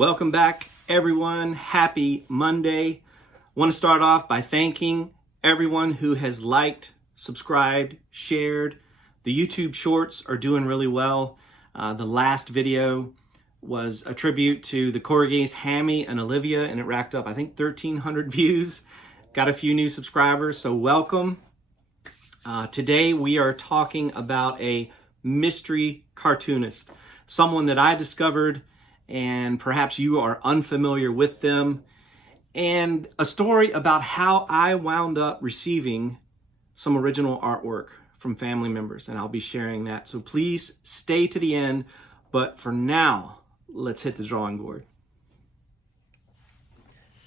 Welcome back, everyone. Happy Monday. I want to start off by thanking everyone who has liked, subscribed, shared. The YouTube shorts are doing really well. The last video was a tribute to the corgis, Hammy and Olivia, and it racked up, I think, 1,300 views. Got a few new subscribers, so welcome. Today we are talking about a mystery cartoonist, someone that I discovered and perhaps you are unfamiliar with them, and a story about how I wound up receiving some original artwork from family members, and I'll be sharing that. So please stay to the end, but for now, let's hit the drawing board.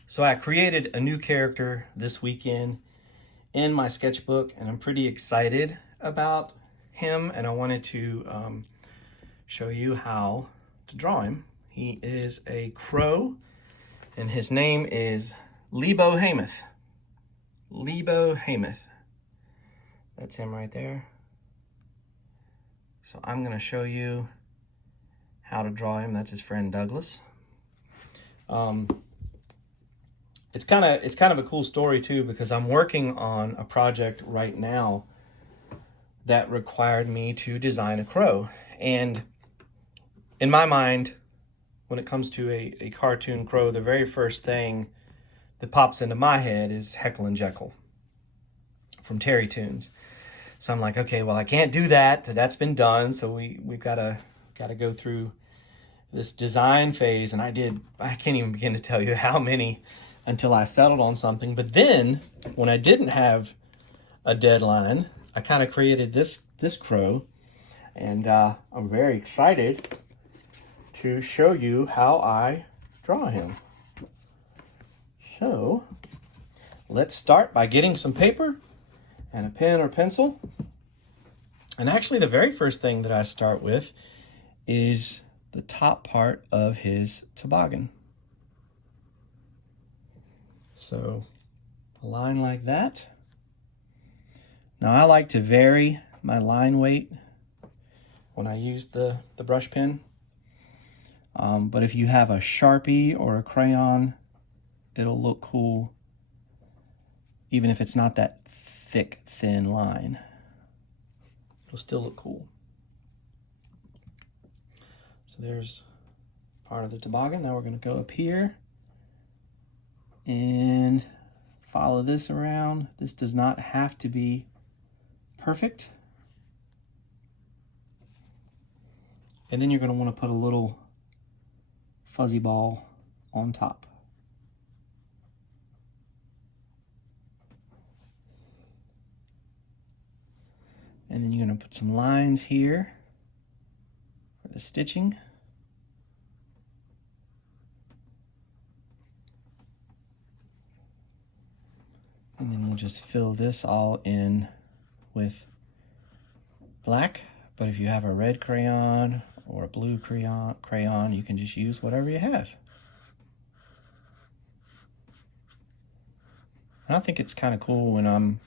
So I created a new character this weekend in my sketchbook, and I'm pretty excited about him, and I wanted to show you how to draw him. He is a crow, and his name is Lebo Hamath. Lebo Hamath. That's him right there. So I'm going to show you how to draw him. That's his friend Douglas. It's kind of a cool story too, because I'm working on a project right now that required me to design a crow. And in my mind, when it comes to a cartoon crow, the very first thing that pops into my head is Heckle and Jekyll from Terry Toons. So I'm like, okay, well, I can't do that. That's been done. So we've got to go through this design phase. And I can't even begin to tell you how many until I settled on something. But then when I didn't have a deadline, I kind of created this crow, and I'm very excited to show you how I draw him. So let's start by getting some paper and a pen or pencil. And actually the very first thing that I start with is the top part of his toboggan. So a line like that. Now I like to vary my line weight when I use the brush pen. But if you have a Sharpie or a crayon, it'll look cool even if it's not that thick, thin line. It'll still look cool. So there's part of the toboggan. Now we're going to go up here and follow this around. This does not have to be perfect. And then you're going to want to put a little fuzzy ball on top. And then you're going to put some lines here for the stitching. And then we'll just fill this all in with black. But if you have a red crayon or a blue crayon, you can just use whatever you have. And I think it's kind of cool when I'm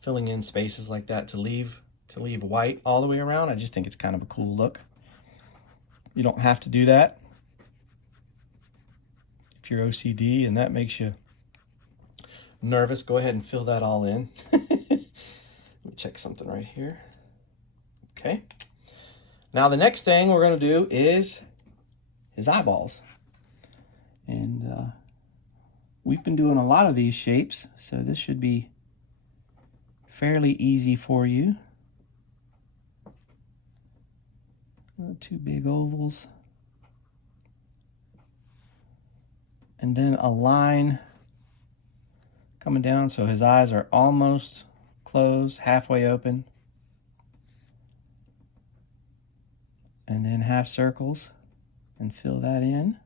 filling in spaces like that to leave white all the way around. I just think it's kind of a cool look. You don't have to do that if you're OCD and that makes you nervous. Go ahead and fill that all in. Let me check something right here. Okay. Now the next thing we're going to do is his eyeballs. And we've been doing a lot of these shapes, so this should be fairly easy for you. Two big ovals. And then a line coming down so his eyes are almost closed, halfway open. And then half circles and fill that in.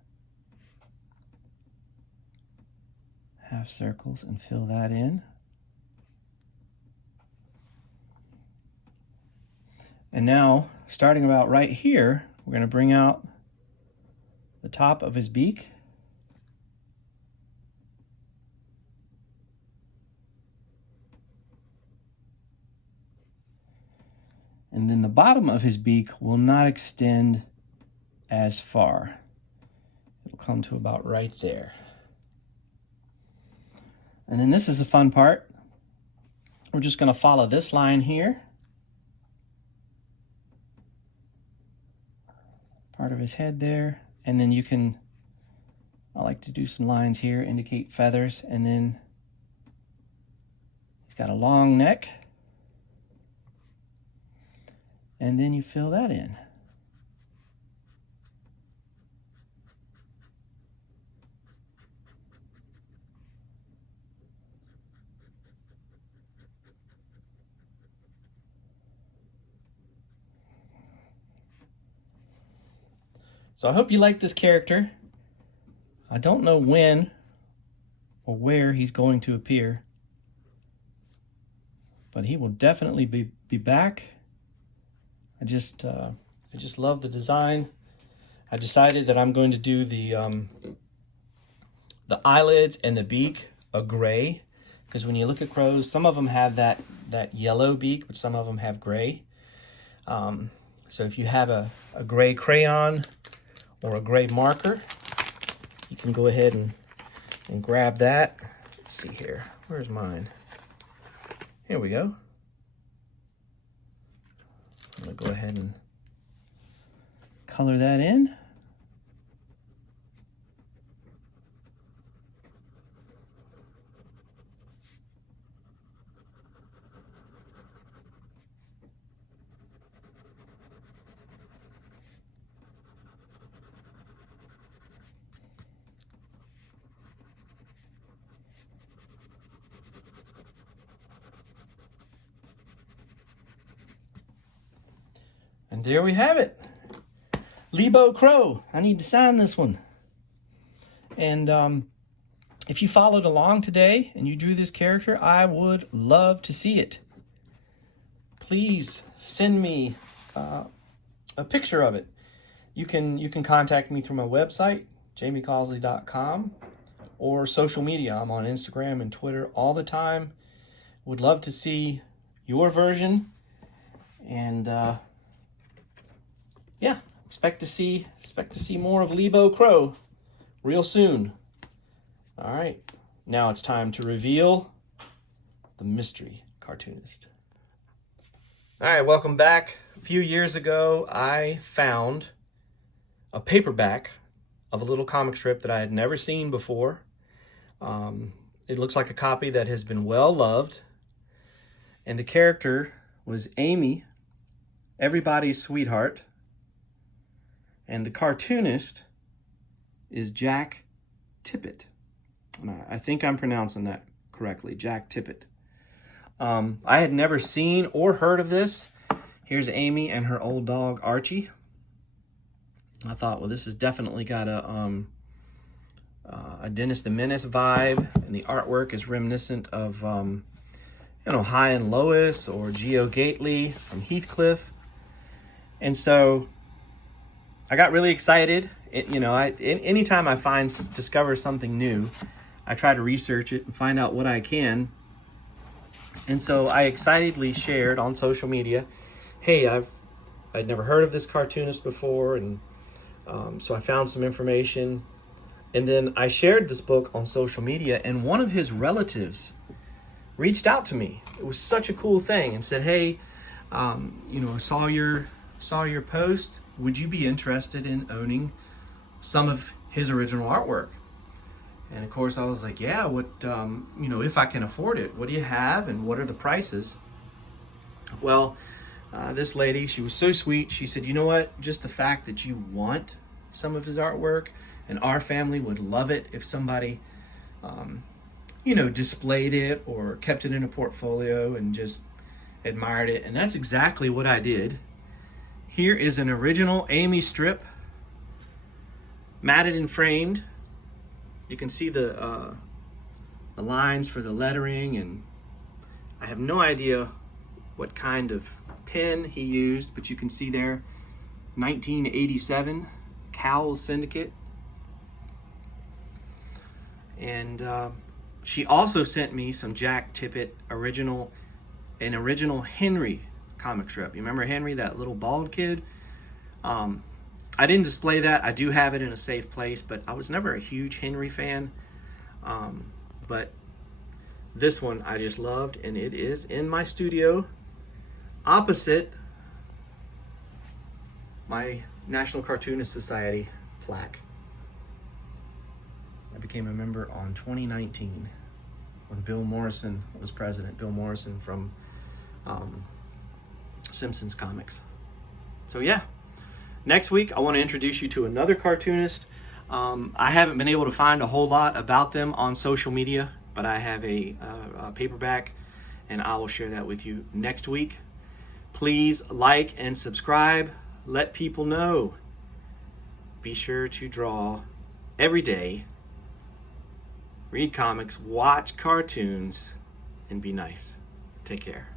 Half circles and fill that in. And now, starting about right here, we're going to bring out the top of his beak. And then the bottom of his beak will not extend as far. will come to about right there. And then this is the fun part. We're just going to follow this line here. Part of his head there. And then you can, I like to do some lines here, indicate feathers. And then he's got a long neck. And then you fill that in. So I hope you like this character. I don't know when or where he's going to appear, but he will definitely be back. I just love the design. I decided that I'm going to do the eyelids and the beak a gray, because when you look at crows, some of them have that yellow beak, but some of them have gray. So if you have a gray crayon or a gray marker, you can go ahead and grab that. Let's see here. Where's mine? Here we go. I'm going to go ahead and color that in. And there we have it. Lebo Crow. I need to sign this one. And if you followed along today and you drew this character, I would love to see it. Please send me a picture of it. You can contact me through my website, jamiecausley.com, or social media. I'm on Instagram and Twitter all the time. Would love to see your version. And yeah, expect to see more of Lebo Crow real soon. All right, now it's time to reveal the mystery cartoonist. All right, welcome back. A few years ago, I found a paperback of a little comic strip that I had never seen before. It looks like a copy that has been well loved, and the character was Amy, everybody's sweetheart. And the cartoonist is Jack Tippett. And I think I'm pronouncing that correctly, Jack Tippett. I had never seen or heard of this. Here's Amy and her old dog, Archie. I thought, well, this has definitely got a Dennis the Menace vibe, and the artwork is reminiscent of, High and Lois or Geo Gately from Heathcliff. And so I got really excited. Anytime I discover something new, I try to research it and find out what I can. And so I excitedly shared on social media, hey, I'd never heard of this cartoonist before, and so I found some information. And then I shared this book on social media, and one of his relatives reached out to me. It was such a cool thing, and said, hey, I saw your post. Would you be interested in owning some of his original artwork? And of course I was like, yeah, what, if I can afford it, what do you have and what are the prices? Well, this lady, she was so sweet. She said, you know what, just the fact that you want some of his artwork, and our family would love it if somebody, displayed it or kept it in a portfolio and just admired it. And that's exactly what I did. Here is an original Amy strip, matted and framed. You can see the lines for the lettering, and I have no idea what kind of pen he used, but you can see there, 1987 Cowl Syndicate. And she also sent me some Jack Tippett original Henry comic strip. You remember Henry, that little bald kid? I didn't display that. I do have it in a safe place, but I was never a huge Henry fan. But this one I just loved, and it is in my studio opposite my National Cartoonist Society plaque. I became a member on 2019 when Bill Morrison was president. Bill Morrison from Simpsons comics. So yeah, next week I want to introduce you to another cartoonist. I haven't been able to find a whole lot about them on social media, but I have a paperback, and I will share that with you next week. Please like and subscribe. Let people know. Be sure to draw every day, read comics, watch cartoons, and be nice. Take care.